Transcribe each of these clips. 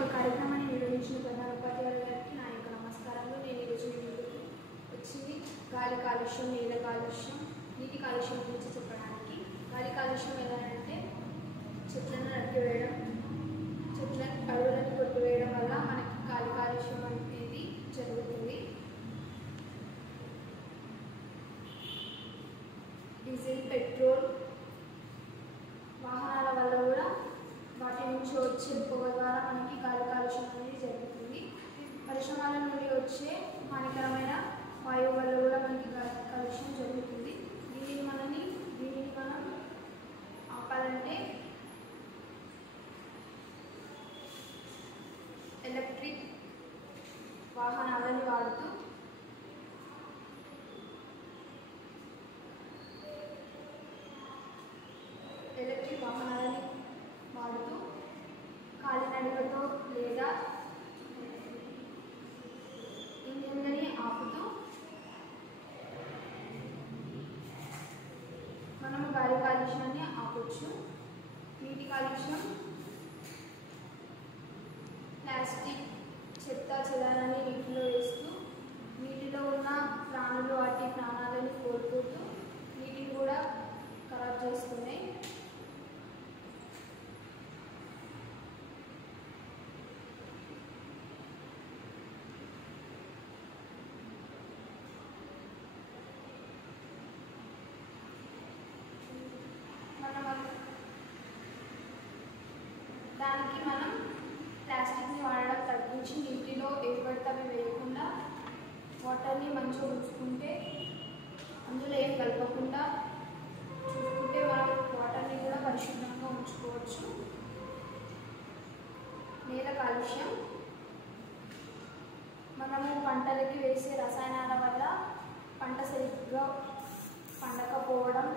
ఒక కార్యక్రమాన్ని నిర్వహించిన ప్రధాన ఉపాధ్యాయుల గారికి నా యొక్క నమస్కారాలు. నేను ఈరోజు వచ్చింది గాలి కాలుష్యం, నేల కాలుష్యం, నీటి కాలుష్యం గురించి చెప్పడానికి. గాలి కాలుష్యం ఎలా అంటే చెట్లను నరికివేయడం, అడవులను కొట్టివేయడం వల్ల మనకి గాలి కాలుష్యం అనేది జరుగుతుంది. డీజిల్, పెట్రోల్ వాహనాల వల్ల కూడా వాటి నుంచి వచ్చే పొగ ద్వారా మనకి గాలి కాలుష్యం అనేది జరుగుతుంది. పరిశ్రమల నుండి వచ్చే హానికరమైన వాయువు వల్ల కూడా మనకి గాలి కాలుష్యం జరుగుతుంది. దీనిని మనం ఆపాలంటే ఎలక్ట్రిక్ వాహనాలను వాడుతూ కాలినడకతో లేదా ఇంజన్లని ఆపుతూ మనము గాలి కాలుష్యాన్ని ఆపొచ్చు. నీటి కాలుష్యం ప్లాస్టిక్, చెత్త చెదారాన్ని నీటిలో వేస్తూ నీటిలో ఉన్న ప్రాణులు వాటి ప్రాణాలను కోల్పోతూ నీటిని కూడా ఖరాబ్ చేస్తున్నాయి. దానికి మనం ప్లాస్టిక్ని వాడడం తగ్గించి నీటిలో ఏర్పడితే అవి వేయకుండా వాటర్ని మంచిగా ఉంచుకుంటే, అందులో ఏం కలపకుండా చూసుకుంటే మనం వాటర్ని కూడా పరిశుభ్రంగా ఉంచుకోవచ్చు. నేల కాలుష్యం మనము పంటలకి వేసే రసాయనాల వల్ల పంట సరిగ్గా పండకపోవడం,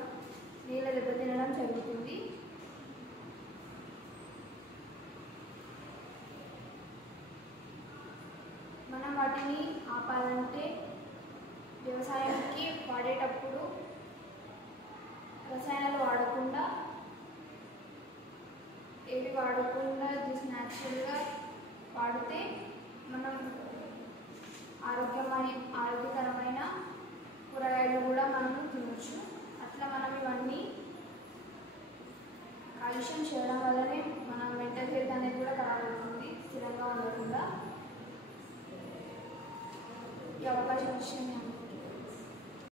నేల దెబ్బతినడం జరుగుతుంది. మనం వాటిని ఆపాలంటే వ్యవసాయానికి వాడేటప్పుడు రసాయనాలు వాడకుండా జస్ట్ న్యాచురల్గా వాడితే మనం ఆరోగ్యకరమైన కూరగాయలు కూడా మనము తినవచ్చు. అట్లా మనం ఇవన్నీ కాలుష్యం చేయడం వల్లనే మన మెంటల్ హెల్త్ అనేది కూడా ఖరాబ్ అవుతుంది, స్థిరంగా ఉండకుండా. ఈ అవకాశం ఇచ్చింది.